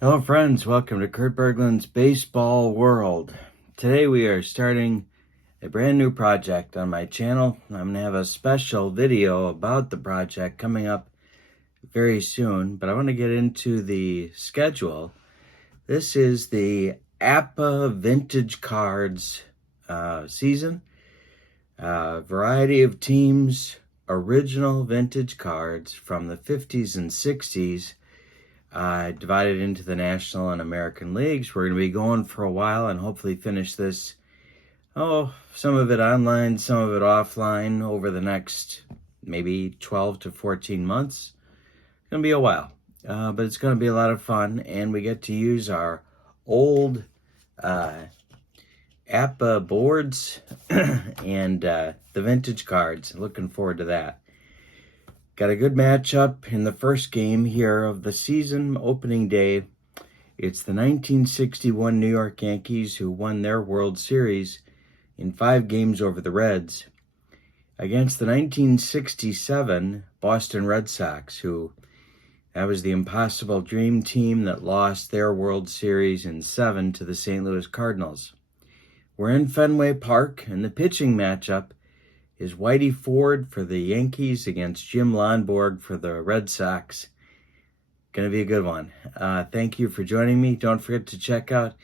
Hello friends, welcome to Kurt Berglund's Baseball World. Today we are starting a brand new project on my channel. I'm going to have a special video about the project coming up very soon, but I want to get into the schedule. This is the APBA Vintage Cards season. Variety of teams, original vintage cards from the 50s and 60s. Divided into the National and American Leagues. We're going to be going for a while and hopefully finish this, some of it online, some of it offline over the next maybe 12 to 14 months. It's going to be a while, but it's going to be a lot of fun, and we get to use our old APBA boards and the vintage cards. Looking forward to that. Got a good matchup in the first game here of the season opening day. It's the 1961 New York Yankees, who won their World Series in 5 games over the Reds, against the 1967 Boston Red Sox, that was the impossible dream team that lost their World Series in 7 to the St. Louis Cardinals. We're in Fenway Park, and the pitching matchup is Whitey Ford for the Yankees against Jim Lonborg for the Red Sox. Going to be a good one. Thank you for joining me. Don't forget to check out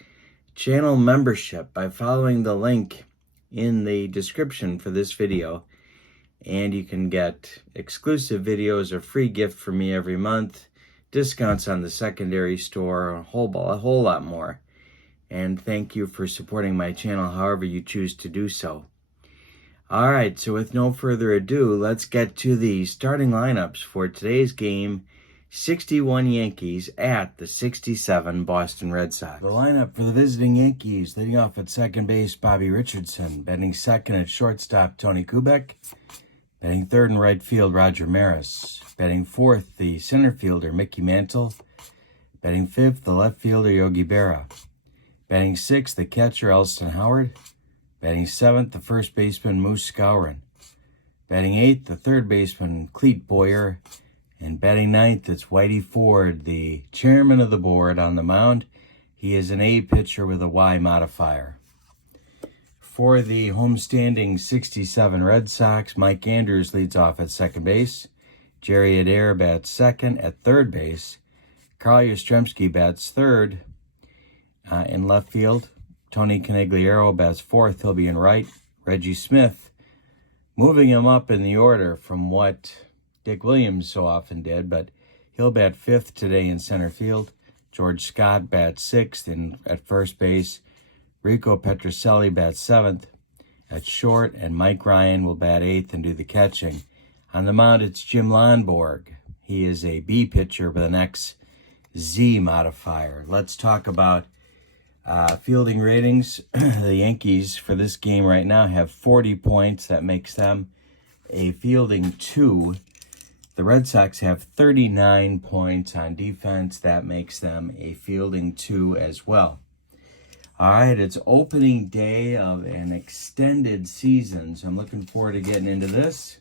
channel membership by following the link in the description for this video. And you can get exclusive videos, a free gift from me every month, discounts on the secondary store, a whole lot more. And thank you for supporting my channel however you choose to do so. All right, so with no further ado, let's get to the starting lineups for today's game. 61 Yankees at the 67 Boston Red Sox. The lineup for the visiting Yankees: leading off at second base, Bobby Richardson. Batting second at shortstop, Tony Kubek. Batting third in right field, Roger Maris. Batting fourth, the center fielder, Mickey Mantle. Batting fifth, the left fielder, Yogi Berra. Batting sixth, the catcher, Elston Howard. Batting seventh, the first baseman, Moose Skowron. Batting eighth, the third baseman, Clete Boyer. And batting ninth, it's Whitey Ford, the chairman of the board on the mound. He is an A pitcher with a Y modifier. For the homestanding 67 Red Sox, Mike Andrews leads off at second base. Jerry Adair bats second. At third base, Carl Yastrzemski bats third. In left field, Tony Conigliaro bats fourth. He'll be in right. Reggie Smith, moving him up in the order from what Dick Williams so often did, but he'll bat fifth today in center field. George Scott bats sixth at first base. Rico Petrocelli bats seventh at short, and Mike Ryan will bat eighth and do the catching. On the mound, it's Jim Lonborg. He is a B pitcher with an XZ modifier. Let's talk about fielding ratings. The Yankees for this game right now have 40 points. That makes them a fielding 2. The Red Sox have 39 points on defense. That makes them a fielding 2 as well. All right, it's opening day of an extended season, so I'm looking forward to getting into this.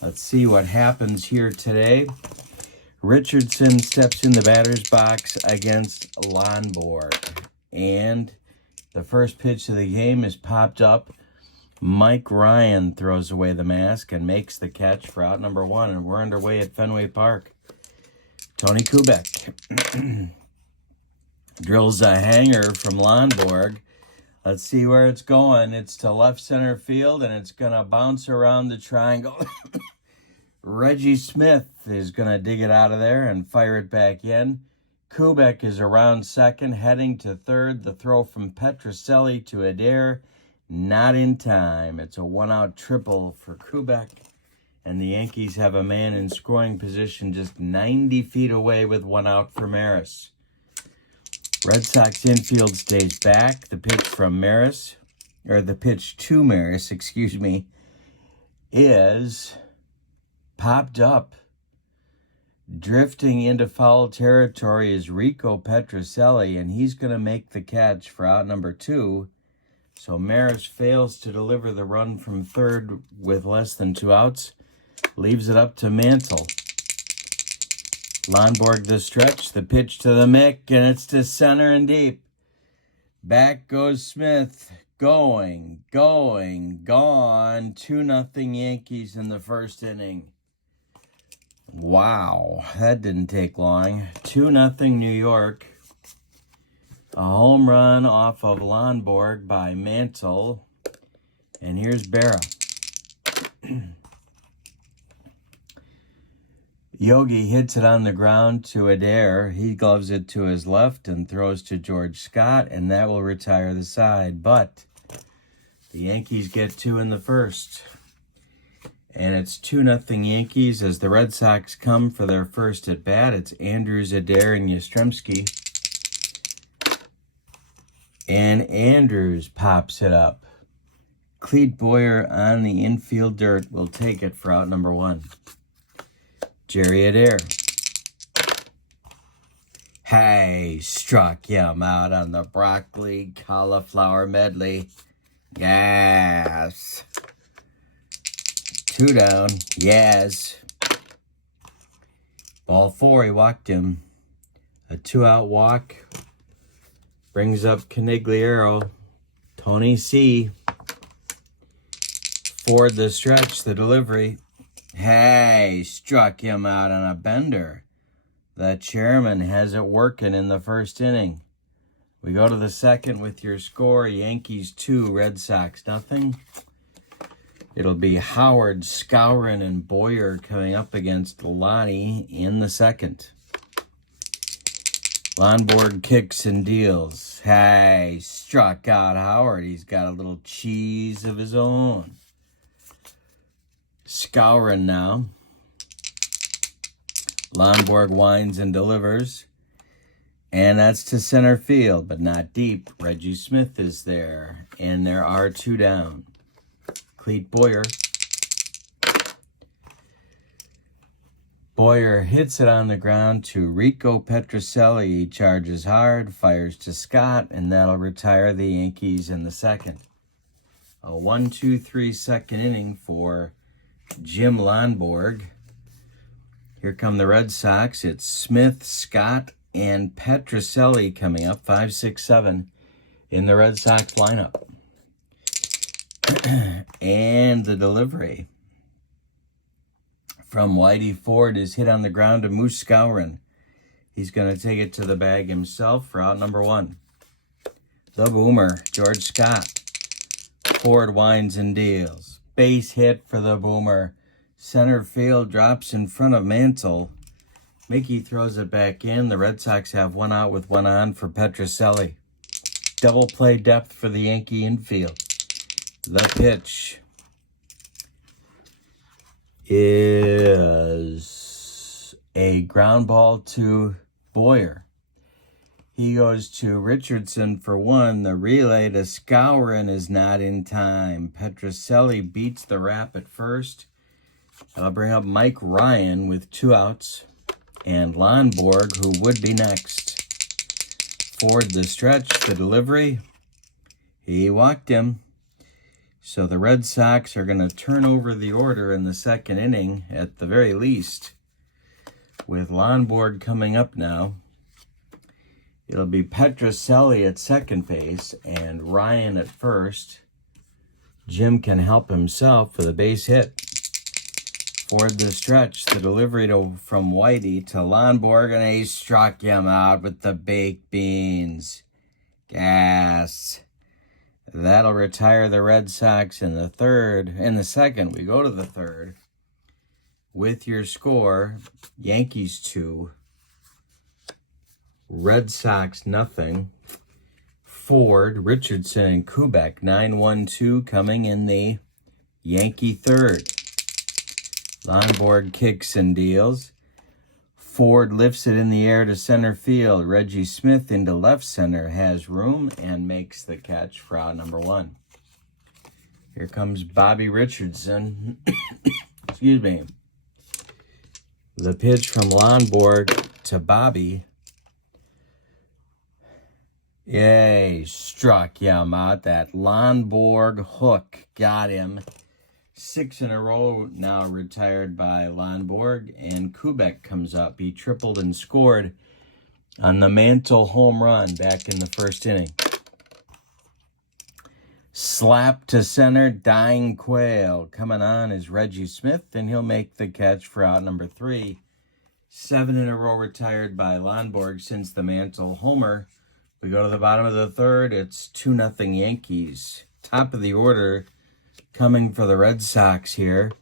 Let's see what happens here today. Richardson steps in the batter's box against Lonborg. And the first pitch of the game is popped up. Mike Ryan throws away the mask and makes the catch for out number 1, and we're underway at Fenway Park. Tony Kubek drills a hanger from Lonborg. Let's see where it's going. It's to left center field, and it's going to bounce around the triangle. Reggie Smith is going to dig it out of there and fire it back in. Kubek is around second, heading to third. The throw from Petrocelli to Adair, not in time. It's a 1-out triple for Kubek, and the Yankees have a man in scoring position just 90 feet away with 1 out for Maris. Red Sox infield stays back. The pitch to Maris, is popped up. Drifting into foul territory is Rico Petrocelli, and he's going to make the catch for out number 2. So Maris fails to deliver the run from third with less than 2 outs. Leaves it up to Mantle. Lonborg the stretch, the pitch to the Mick, and it's to center and deep. Back goes Smith. Gone. 2-0 Yankees in the first inning. Wow, that didn't take long. 2-0 New York. A home run off of Lonborg by Mantle. And here's Berra. Yogi hits it on the ground to Adair. He gloves it to his left and throws to George Scott, and that will retire the side. But the Yankees get 2 in the first. And it's 2-0 Yankees as the Red Sox come for their first at bat. It's Andrews, Adair, and Yastrzemski. And Andrews pops it up. Clete Boyer on the infield dirt will take it for out number 1. Jerry Adair. Hey, struck him out on the broccoli cauliflower medley. Yes. 2 down. Yes. Ball 4, he walked him. A 2-out walk. Brings up Canigliaro. Tony C. Ford the stretch, the delivery. Hey, struck him out on a bender. The chairman has it working in the first inning. We go to the second with your score. Yankees 2, Red Sox nothing. It'll be Howard, Skowron, and Boyer coming up against Lonnie in the second. Lonborg kicks and deals. Hey, struck out Howard. He's got a little cheese of his own. Skowron now. Lonborg winds and delivers. And that's to center field, but not deep. Reggie Smith is there. And there are 2 down. Clete Boyer. Boyer hits it on the ground to Rico Petrocelli. He charges hard, fires to Scott, and that'll retire the Yankees in the second. A 1-2-3 second inning for Jim Lonborg. Here come the Red Sox. It's Smith, Scott, and Petrocelli coming up, 5, 6, 7 in the Red Sox lineup. And the delivery from Whitey Ford is hit on the ground to Moose Skowron. He's going to take it to the bag himself for out number 1. The boomer, George Scott. Ford winds and deals. Base hit for the boomer. Center field drops in front of Mantle. Mickey throws it back in. The Red Sox have 1 out with 1 on for Petrocelli. Double play depth for the Yankee infield. The pitch is a ground ball to Boyer. He goes to Richardson for 1. The relay to Skowron is not in time. Petrocelli beats the rap at first. I'll bring up Mike Ryan with 2 outs. And Lonborg, who would be next. Ford the stretch, the delivery. He walked him. So the Red Sox are going to turn over the order in the second inning at the very least. With Lonborg coming up now. It'll be Petrocelli at second base and Ryan at first. Jim can help himself with a base hit. Ford the stretch, the delivery from Whitey to Lonborg, and he struck him out with the baked beans. Gas. That'll retire the Red Sox in the third. In the second, we go to the third. With your score, Yankees 2, Red Sox nothing. Ford, Richardson, and Kubek 9-1-2 coming in the Yankee third. Lonborg kicks and deals. Ford lifts it in the air to center field. Reggie Smith into left center has room and makes the catch for out number 1. Here comes Bobby Richardson. Excuse me. The pitch from Lonborg to Bobby. Yay, struck him out. That Lonborg hook got him. 6 in a row now retired by Lonborg, and Kubek comes up. He tripled and scored on the Mantle home run back in the first inning. Slap to center, Dying Quail. Coming on is Reggie Smith, and he'll make the catch for out number 3. 7 in a row retired by Lonborg since the Mantle homer. We go to the bottom of the third. It's 2-0 Yankees. Top of the order coming for the Red Sox here.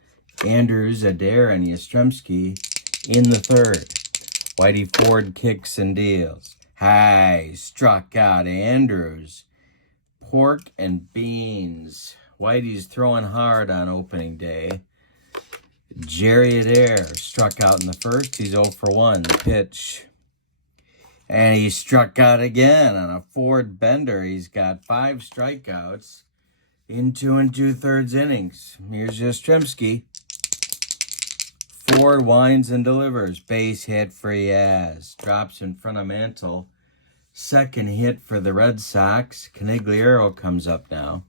Andrews, Adair, and Yastrzemski in the third. Whitey Ford kicks and deals. High, struck out Andrews. Pork and beans. Whitey's throwing hard on opening day. Jerry Adair struck out in the first. He's 0 for 1. The pitch. And he struck out again on a Ford bender. He's got 5 strikeouts in 2 2/3 innings. Here's Yastrzemski. Ford winds and delivers. Base hit for Yaz. Drops in front of Mantle. Second hit for the Red Sox. Canigliaro comes up now.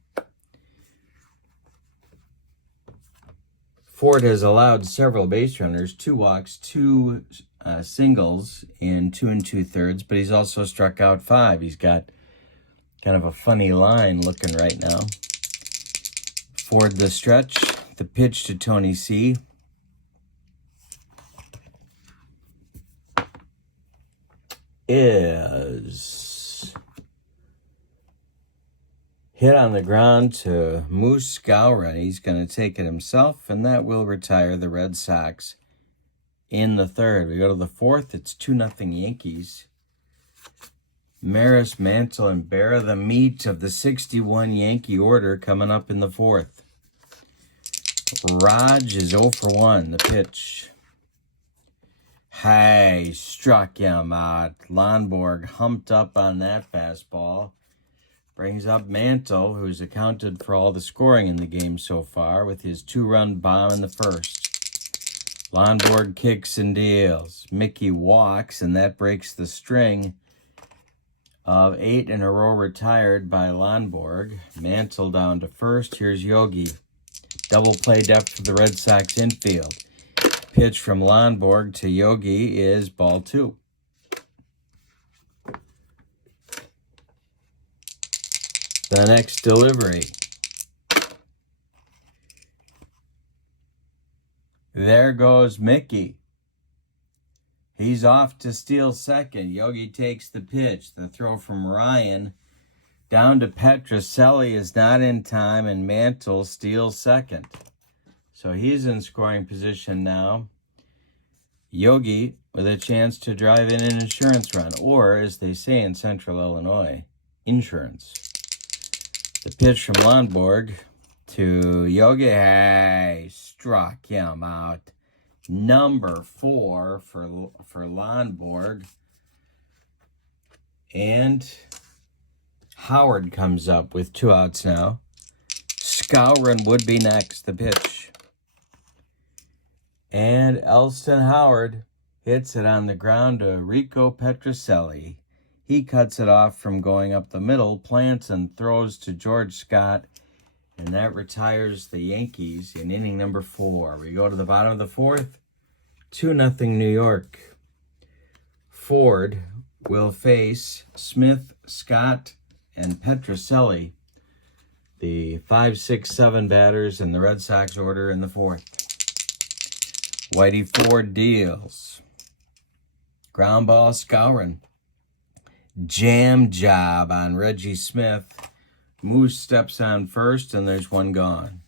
Ford has allowed several base runners, 2 walks, 2 singles in 2 2/3, but he's also struck out 5. He's got kind of a funny line looking right now. Ford the stretch. The pitch to Tony C. Is hit on the ground to Moose Skowron. He's going to take it himself, and that will retire the Red Sox in the third. We go to the fourth. It's 2-0 Yankees. Maris, Mantle, and Berra, the meat of the 61 Yankee order, coming up in the fourth. Raj is 0 for 1. The pitch. High, struck him out. Lonborg humped up on that fastball. Brings up Mantle, who's accounted for all the scoring in the game so far with his 2-run bomb in the first. Lonborg kicks and deals. Mickey walks, and that breaks the string of 8 in a row retired by Lonborg. Mantle down to first. Here's Yogi. Double play depth for the Red Sox infield. Pitch from Lonborg to Yogi is ball 2. The next delivery. There goes Mickey. He's off to steal second. Yogi takes the pitch. The throw from Ryan down to Petrocelli is not in time, and Mantle steals second. So he's in scoring position now. Yogi with a chance to drive in an insurance run, or as they say in Central Illinois, insurance. The pitch from Lonborg to Yogi. Hey, struck him out. Number 4 for Lonborg. And Howard comes up with 2 outs now. Skowron would be next. The pitch. And Elston Howard hits it on the ground to Rico Petrocelli. He cuts it off from going up the middle, plants and throws to George Scott, and that retires the Yankees in inning number 4. We go to the bottom of the fourth, 2-0 New York. Ford will face Smith, Scott, and Petrocelli, the 5, 6, 7 batters in the Red Sox order in the fourth. Whitey Ford deals. Ground ball, Skowron. Jam job on Reggie Smith. Moose steps on first, and there's 1 gone.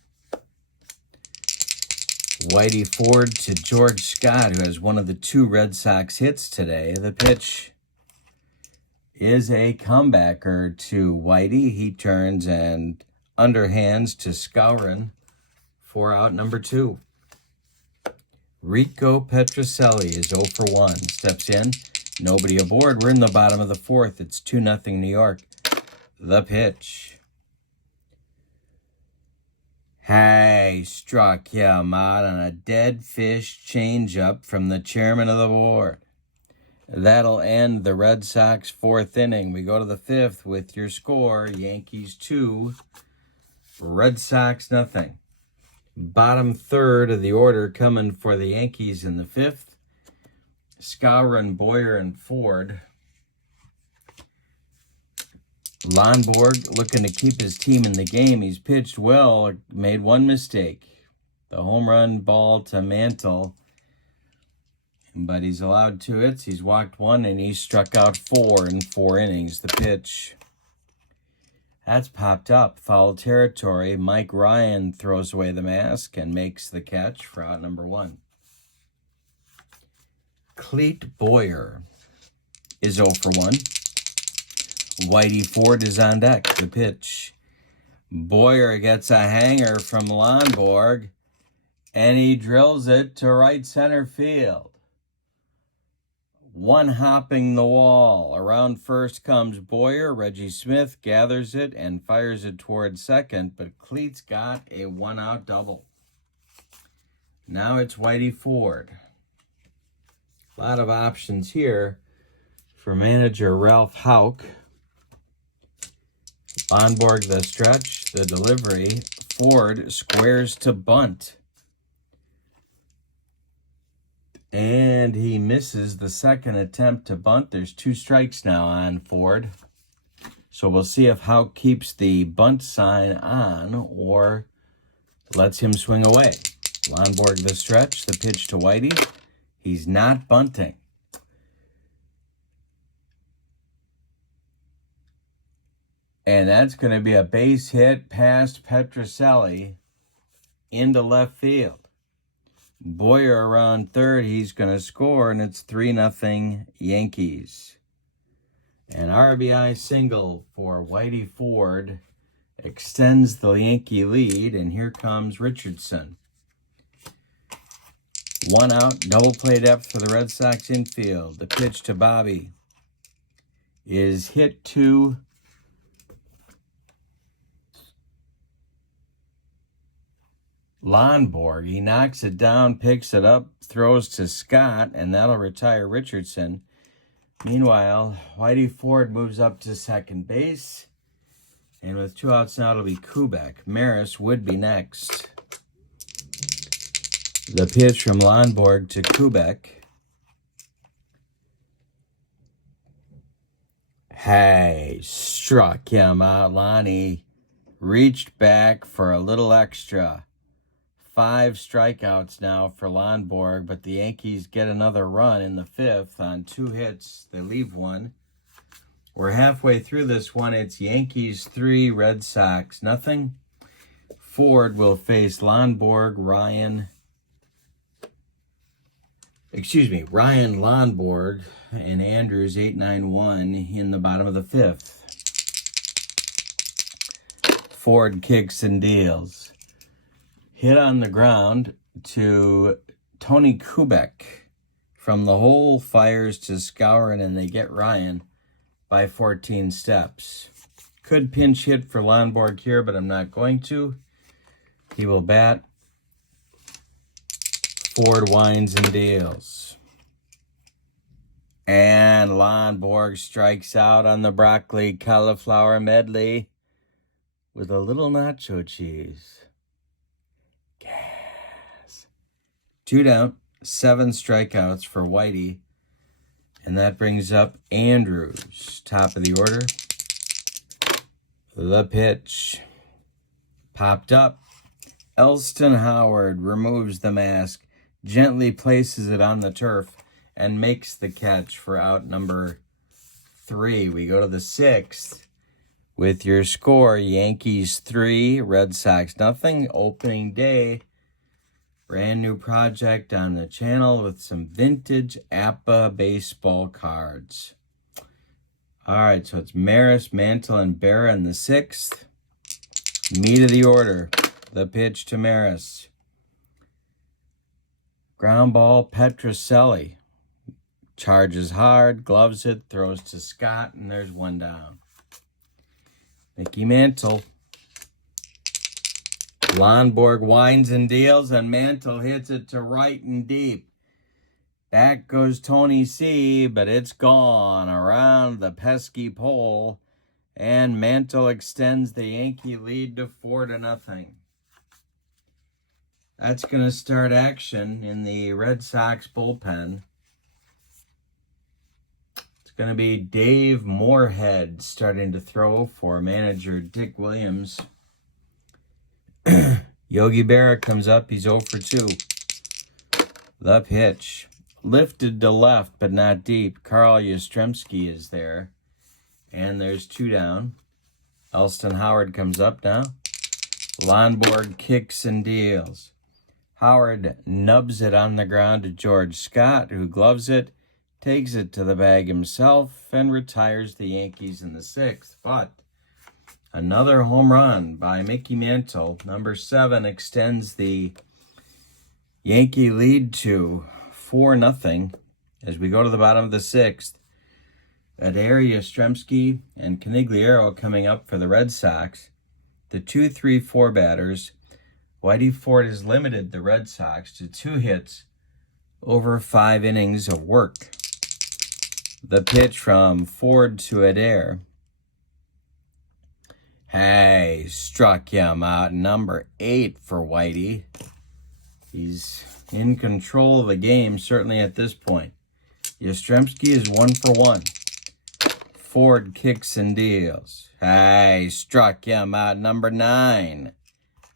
Whitey Ford to George Scott, who has one of the 2 Red Sox hits today. The pitch is a comebacker to Whitey. He turns and underhands to Skowron for out number 2. Rico Petrocelli is 0 for 1. Steps in. Nobody aboard. We're in the bottom of the fourth. It's 2-0 New York. The pitch. Hey, struck him out on a dead fish changeup from the chairman of the board. That'll end the Red Sox 4th inning. We go to the 5th with your score. Yankees 2, Red Sox 0. Bottom third of the order coming for the Yankees in the fifth. Skowron, Boyer, and Ford. Lonborg looking to keep his team in the game. He's pitched well, made one mistake. The home run ball to Mantle. But he's allowed 2 hits. He's walked 1, and he struck out 4 in 4 innings. The pitch. That's popped up. Foul territory. Mike Ryan throws away the mask and makes the catch for out number 1. Cleet Boyer is 0 for 1. Whitey Ford is on deck. The pitch. Boyer gets a hanger from Lonborg, and he drills it to right center field. One hopping the wall. Around first comes Boyer. Reggie Smith gathers it and fires it toward second, but Cleet's got a 1-out double. Now it's Whitey Ford. A lot of options here for manager Ralph Houck. Lonborg the stretch, the delivery. Ford squares to bunt. And he misses the second attempt to bunt. There's 2 strikes now on Ford. So we'll see if Houck keeps the bunt sign on or lets him swing away. Lonborg the stretch, the pitch to Whitey. He's not bunting. And that's going to be a base hit past Petrocelli into left field. Boyer around third, he's going to score, and it's 3-0 Yankees. An RBI single for Whitey Ford extends the Yankee lead, and here comes Richardson. 1 out, double play depth for the Red Sox infield. The pitch to Bobby is hit to Lonborg. He knocks it down, picks it up, throws to Scott, and that'll retire Richardson. Meanwhile, Whitey Ford moves up to second base. And with 2 outs now, it'll be Kubek. Maris would be next. The pitch from Lonborg to Kubek. Hey, struck him out. Lonnie reached back for a little extra. 5 strikeouts now for Lonborg, but the Yankees get another run in the 5th on 2 hits. They leave 1. We're halfway through this one. It's Yankees 3, Red Sox nothing. Ford will face Lonborg, Ryan Lonborg, and Andrews 8-9-1 in the bottom of the 5th. Ford kicks and deals. Hit on the ground to Tony Kubek. From the hole, fires to Skowron, and they get Ryan by 14 steps. Could pinch hit for Lonborg here, but I'm not going to. He will bat. Ford winds and deals. And Lonborg strikes out on the broccoli cauliflower medley with a little nacho cheese. 2 down, 7 strikeouts for Whitey. And that brings up Andrews, top of the order. The pitch. Popped up. Elston Howard removes the mask, gently places it on the turf, and makes the catch for out number 3. We go to the 6th with your score, Yankees 3, Red Sox nothing. Opening day. Brand new project on the channel with some vintage APBA baseball cards. All right, so it's Maris, Mantle, and Berra in the 6th. Meat of the order. The pitch to Maris. Ground ball, Petrocelli. Charges hard, gloves it, throws to Scott, and there's 1 down. Mickey Mantle. Lonborg winds and deals, and Mantle hits it to right and deep. Back goes Tony C., but it's gone around the pesky pole, and Mantle extends the Yankee lead to 4-0. That's going to start action in the Red Sox bullpen. It's going to be Dave Moorhead starting to throw for manager Dick Williams. Yogi Berra comes up. He's 0 for 2. The pitch. Lifted to left, but not deep. Carl Yastrzemski is there. And there's 2 down. Elston Howard comes up now. Lonborg kicks and deals. Howard nubs it on the ground to George Scott, who gloves it, takes it to the bag himself, and retires the Yankees in the 6th. But another home run by Mickey Mantle. Number 7 extends the Yankee lead to 4-0 as we go to the bottom of the 6th. Adair, Yastrzemski, and Conigliaro coming up for the Red Sox. The 2-3-4 batters. Whitey Ford has limited the Red Sox to 2 hits over 5 innings of work. The pitch from Ford to Adair. Hey, struck him out. Number 8 for Whitey. He's in control of the game, certainly at this point. Yastrzemski is 1 for 1. Ford kicks and deals. Hey, struck him out. Number 9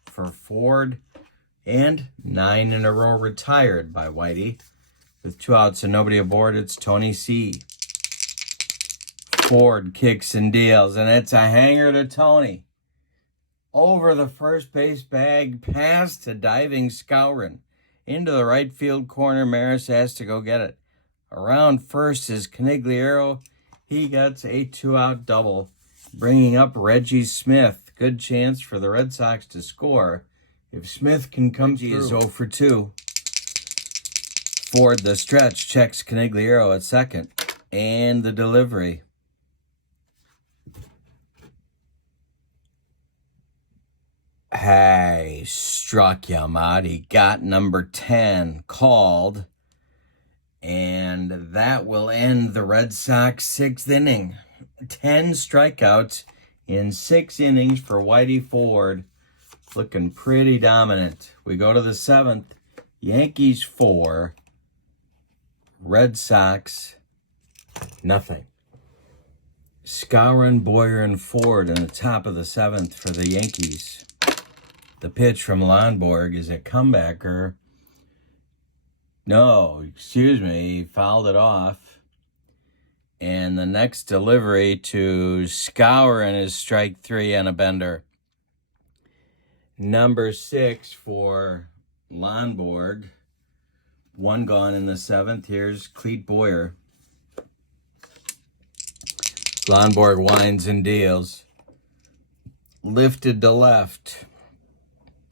for Ford. And 9 in a row retired by Whitey. With 2 outs and nobody aboard, it's Tony C. Ford kicks and deals, and it's a hanger to Tony. Over the first base bag, past to diving Skowron. Into the right field corner, Maris has to go get it. Around first is Conigliaro. He gets a 2-out double, bringing up Reggie Smith. Good chance for the Red Sox to score if Smith can come through. Is 0 for 2. Ford, the stretch, checks Conigliaro at second. And the delivery. Hey, struck him out. He got number 10 called. And that will end the Red Sox 6th inning. 10 strikeouts in 6 innings for Whitey Ford. Looking pretty dominant. We go to the 7th. Yankees 4. Red Sox, nothing. Skowron, Boyer, and Ford in the top of the 7th for the Yankees. The pitch from Lonborg is a comebacker. No, excuse me, he fouled it off. And the next delivery to Skowron is strike 3 on a bender. Number 6 for Lonborg. 1 gone in the 7th. Here's Cleet Boyer. Lonborg winds and deals. Lifted to left.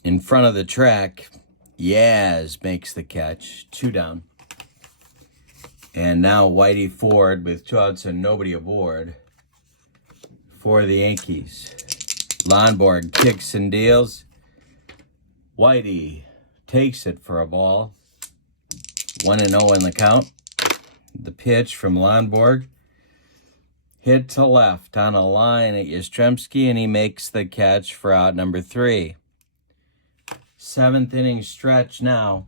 In front of the track. Yaz makes the catch. 2 down. And now Whitey Ford with 2 outs and nobody aboard for the Yankees. Lonborg kicks and deals. Whitey takes it for a ball. 1-0 in the count. The pitch from Lonborg. Hit to left on a line at Yastrzemski, and he makes the catch for out number 3. 7th inning stretch now,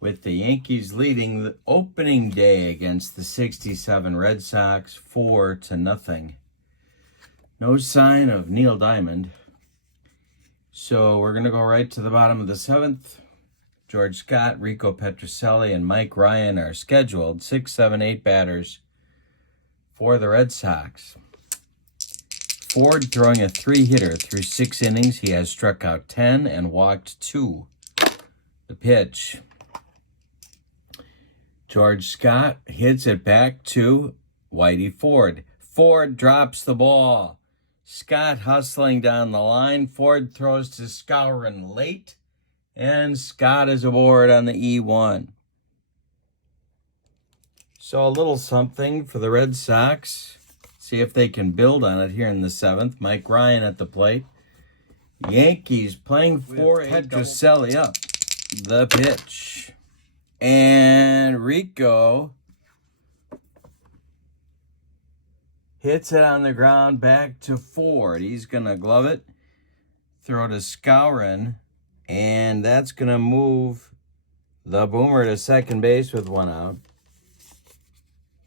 with the Yankees leading the opening day against the 67 Red Sox 4-0. No sign of Neil Diamond. So we're going to go right to the bottom of the 7th. George Scott, Rico Petrocelli, and Mike Ryan are scheduled. 6, 7, 8 batters for the Red Sox. Ford throwing a 3-hitter through 6 innings. He has struck out 10 and walked 2. The pitch. George Scott hits it back to Whitey Ford. Ford drops the ball. Scott hustling down the line. Ford throws to Skowron late. And Scott is aboard on the E1. So a little something for the Red Sox. See if they can build on it here in the 7th. Mike Ryan at the plate. Yankees playing for Petrocelli up. The pitch. And Rico hits it on the ground back to Ford. He's going to glove it. Throw to Skowron. And that's going to move the Boomer to second base with 1 out.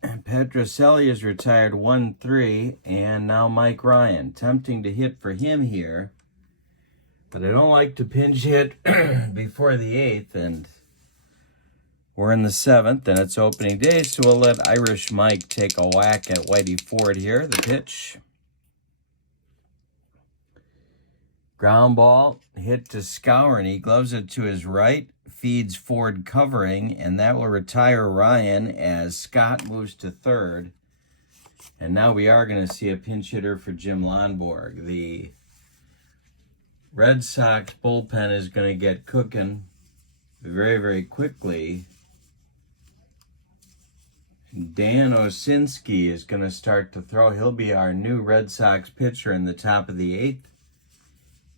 Petrocelli is retired 1-3, and now Mike Ryan. Tempting to hit for him here, but I don't like to pinch hit before the 8th, and we're in the 7th, and it's opening day, so we'll let Irish Mike take a whack at Whitey Ford here. The pitch. Ground ball, hit to Scour, and he gloves it to his right, feeds Ford covering, and that will retire Ryan as Scott moves to third. And now we are going to see a pinch hitter for Jim Lonborg. The Red Sox bullpen is going to get cooking very, very quickly. Dan Osinski is going to start to throw. He'll be our new Red Sox pitcher in the top of the 8th.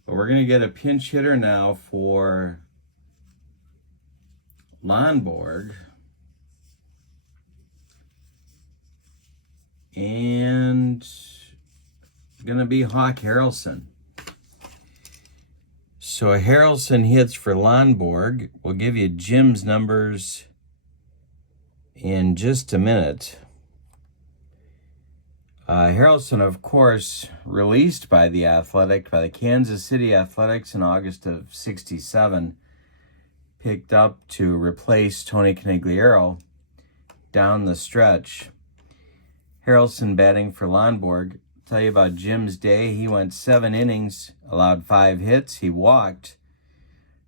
But we're going to get a pinch hitter now for Lonborg. And going to be Hawk Harrelson. So Harrelson hits for Lonborg. We'll give you Jim's numbers in just a minute. Harrelson, of course, released by the Kansas City Athletics in August of '67, picked up to replace Tony Conigliaro down the stretch. Harrelson batting for Lonborg. Tell you about Jim's day. He went 7 innings, allowed 5 hits. He walked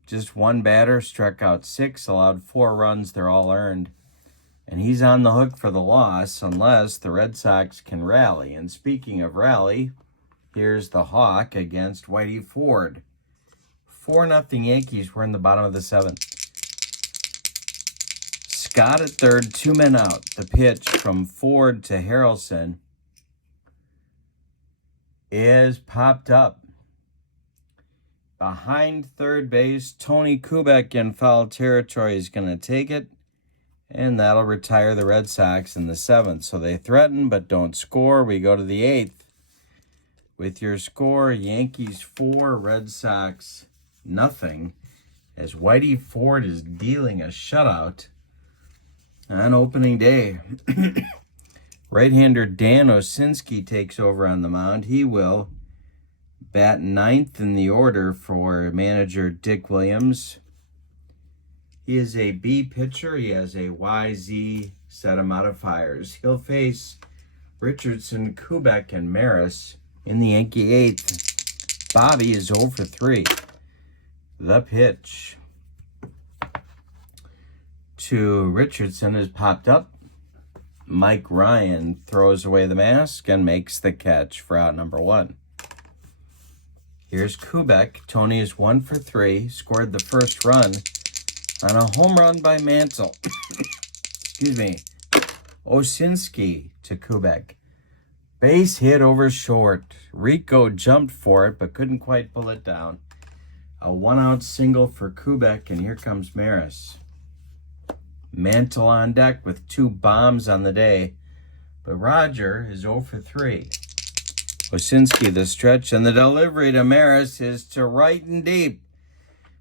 just 1 batter, struck out 6, allowed 4 runs. They're all earned. And he's on the hook for the loss unless the Red Sox can rally. And speaking of rally, here's the Hawk against Whitey Ford. 4-0 Yankees. We're in the bottom of the 7th. Scott at third, 2 men out. The pitch from Ford to Harrelson is popped up. Behind third base, Tony Kubek in foul territory is going to take it. And that'll retire the Red Sox in the 7th. So they threaten but don't score. We go to the 8th. With your score, Yankees 4, Red Sox nothing. As Whitey Ford is dealing a shutout on opening day. Right-hander Dan Osinski takes over on the mound. He will bat 9th in the order for manager Dick Williams. He is a B pitcher. He has a YZ set of modifiers. He'll face Richardson, Kubek, and Maris in the Yankee 8th. Bobby is 0 for 3. The pitch to Richardson is popped up. Mike Ryan throws away the mask and makes the catch for out number 1. Here's Kubek. Tony is 1 for 3. Scored the first run on a home run by Mantle. Excuse me. Osinski to Kubek. Base hit over short. Rico jumped for it, but couldn't quite pull it down. A 1-out single for Kubek, and here comes Maris. Mantle on deck with 2 bombs on the day, but Roger is 0 for 3. Osinski the stretch, and the delivery to Maris is to right and deep.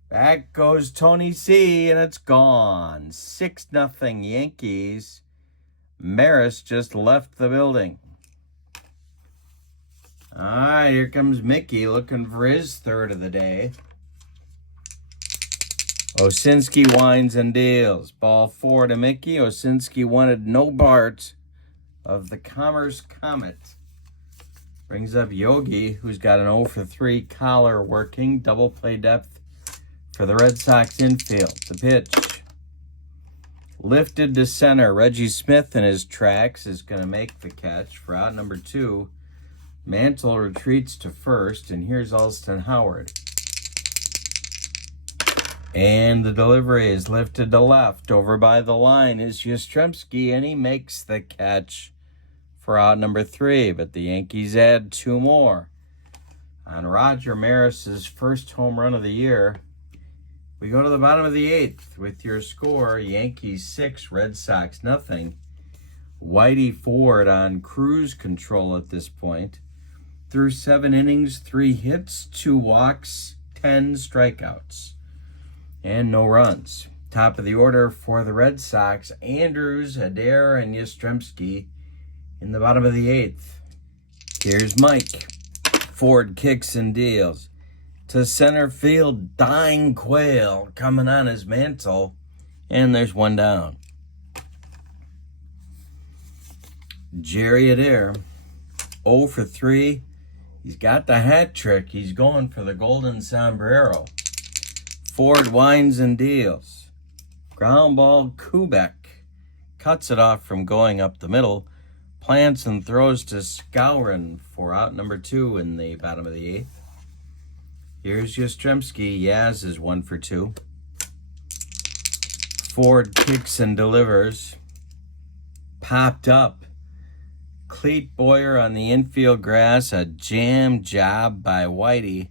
Back goes Tony C, and it's gone. 6-0 Yankees. Maris just left the building. All right, here comes Mickey looking for his third of the day. Osinski winds and deals. Ball 4 to Mickey. Osinski wanted no part of the Commerce Comet. Brings up Yogi, who's got an 0 for 3 collar working. Double play depth for the Red Sox infield. The pitch. Lifted to center. Reggie Smith in his tracks is going to make the catch for out number 2. Mantle retreats to first, and here's Alston Howard. And the delivery is lifted to left. Over by the line is Yastrzemski, and he makes the catch for out number 3. But the Yankees add 2 more. On Roger Maris's first home run of the year, we go to the bottom of the 8th with your score, Yankees 6, Red Sox nothing. Whitey Ford on cruise control at this point. Through 7 innings, 3 hits, 2 walks, 10 strikeouts. and no runs. Top of the order for the Red Sox, Andrews, Adair, and Yastrzemski in the bottom of the 8th. Here's Mike. Ford kicks and deals. To center field, Dying Quail coming on his mantle, and there's one down. Jerry Adair, 0 for 3. He's got the hat trick. He's going for the golden sombrero. Ford winds and deals. Ground ball, Kubek cuts it off from going up the middle. Plants and throws to Skowron for out number 2 in the bottom of the 8th. Here's Yastrzemski. Yaz is 1 for 2. Ford kicks and delivers. Popped up. Cleat Boyer on the infield grass. A jam job by Whitey.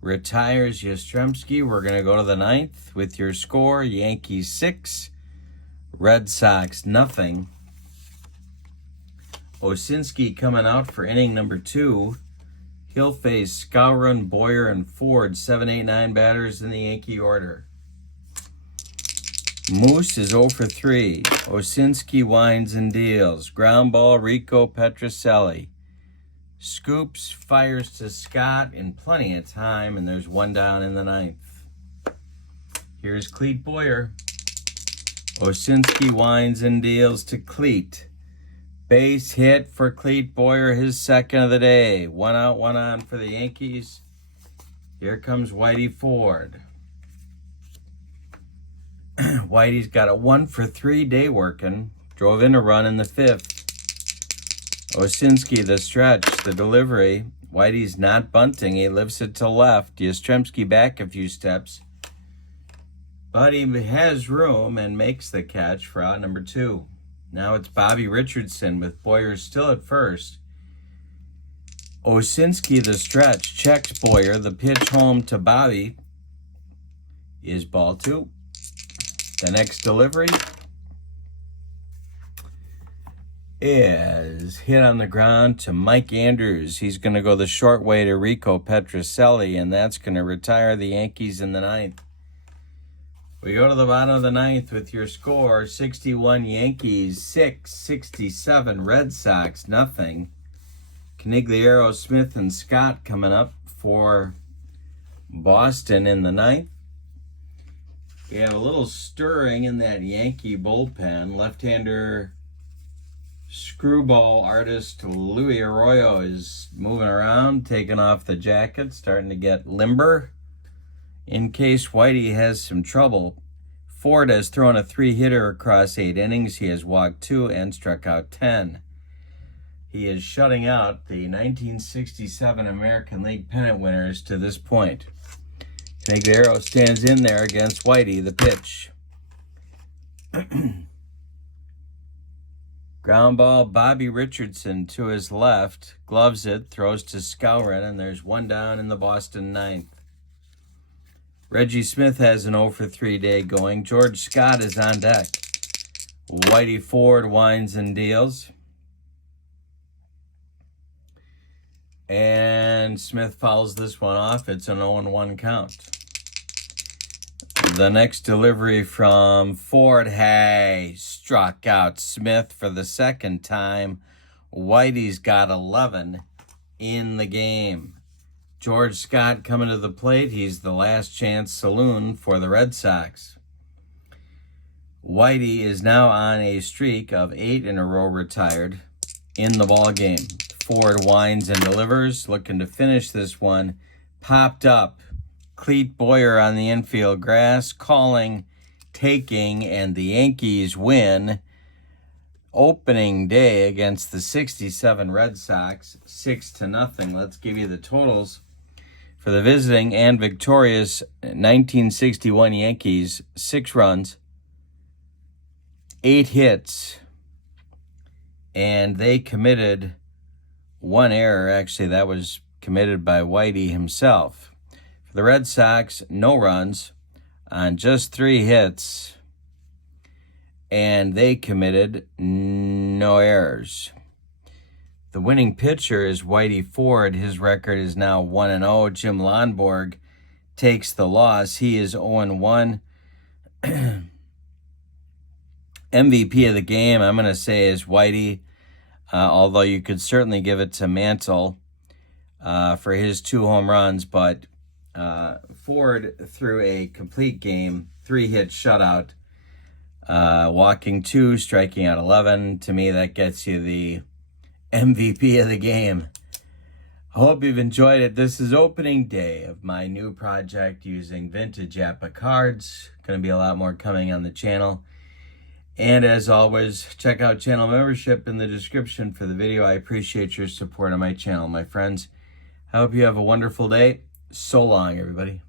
Retires Yastrzemski. We're going to go to the 9th with your score. Yankees 6. Red Sox nothing. Osinski coming out for inning number 2. He'll face Skowron, Boyer, and Ford, 7, 8, 9 batters in the Yankee order. Moose is 0 for 3. Osinski winds and deals. Ground ball, Rico Petrocelli. Scoops fires to Scott in plenty of time, and there's one down in the 9th. Here's Cleat Boyer. Osinski winds and deals to Cleat. Base hit for Cleat Boyer, his second of the day. 1 out, 1 on for the Yankees. Here comes Whitey Ford. Whitey's got a 1 for 3 day working. Drove in a run in the 5th. Osinski, the stretch, the delivery. Whitey's not bunting. He lifts it to left. Yastrzemski back a few steps. But he has room and makes the catch for out number 2. Now it's Bobby Richardson with Boyer still at first. Osinski, the stretch, checks Boyer. The pitch home to Bobby is ball 2. The next delivery is hit on the ground to Mike Andrews. He's going to go the short way to Rico Petrocelli, and that's going to retire the Yankees in the 9th. We go to the bottom of the 9th with your score, 61 Yankees, 6, 67 Red Sox, nothing. Canigliaro, Smith, and Scott coming up for Boston in the 9th. We have a little stirring in that Yankee bullpen. Left-hander screwball artist Louis Arroyo is moving around, taking off the jacket, starting to get limber. In case Whitey has some trouble, Ford has thrown a 3-hitter across 8 innings. He has walked 2 and struck out 10. He is shutting out the 1967 American League pennant winners to this point. Canigliaro stands in there against Whitey, the pitch. Ground ball, Bobby Richardson to his left, gloves it, throws to Skowron, and there's one down in the Boston 9th. Reggie Smith has an 0 for 3 day going. George Scott is on deck. Whitey Ford winds and deals. And Smith fouls this one off. It's an 0-1 count. The next delivery from Ford. Hey, struck out Smith for the second time. Whitey's got 11 in the game. George Scott coming to the plate. He's the last chance saloon for the Red Sox. Whitey is now on a streak of 8 in a row retired in the ball game. Ford winds and delivers, looking to finish this one. Popped up. Cleat Boyer on the infield grass, calling, taking, and the Yankees win. Opening day against the 67 Red Sox, 6-0. Let's give you the totals for the visiting and victorious 1961 Yankees. 6 runs, 8 hits, and they committed 1 error. Actually, that was committed by Whitey himself. For the Red Sox, no runs on just 3 hits, and they committed no errors. The winning pitcher is Whitey Ford. His record is now 1-0. Jim Lonborg takes the loss. He is 0-1. MVP of the game, I'm going to say, is Whitey, although you could certainly give it to Mantle for his 2 home runs. But Ford threw a complete game, 3-hit shutout, walking 2, striking out 11. To me, that gets you the MVP of the game. I hope you've enjoyed it. This is opening day of my new project using vintage APBA cards. Going to be a lot more coming on the channel. And as always, check out channel membership in the description for the video. I appreciate your support on my channel, my friends. I hope you have a wonderful day. So long, everybody.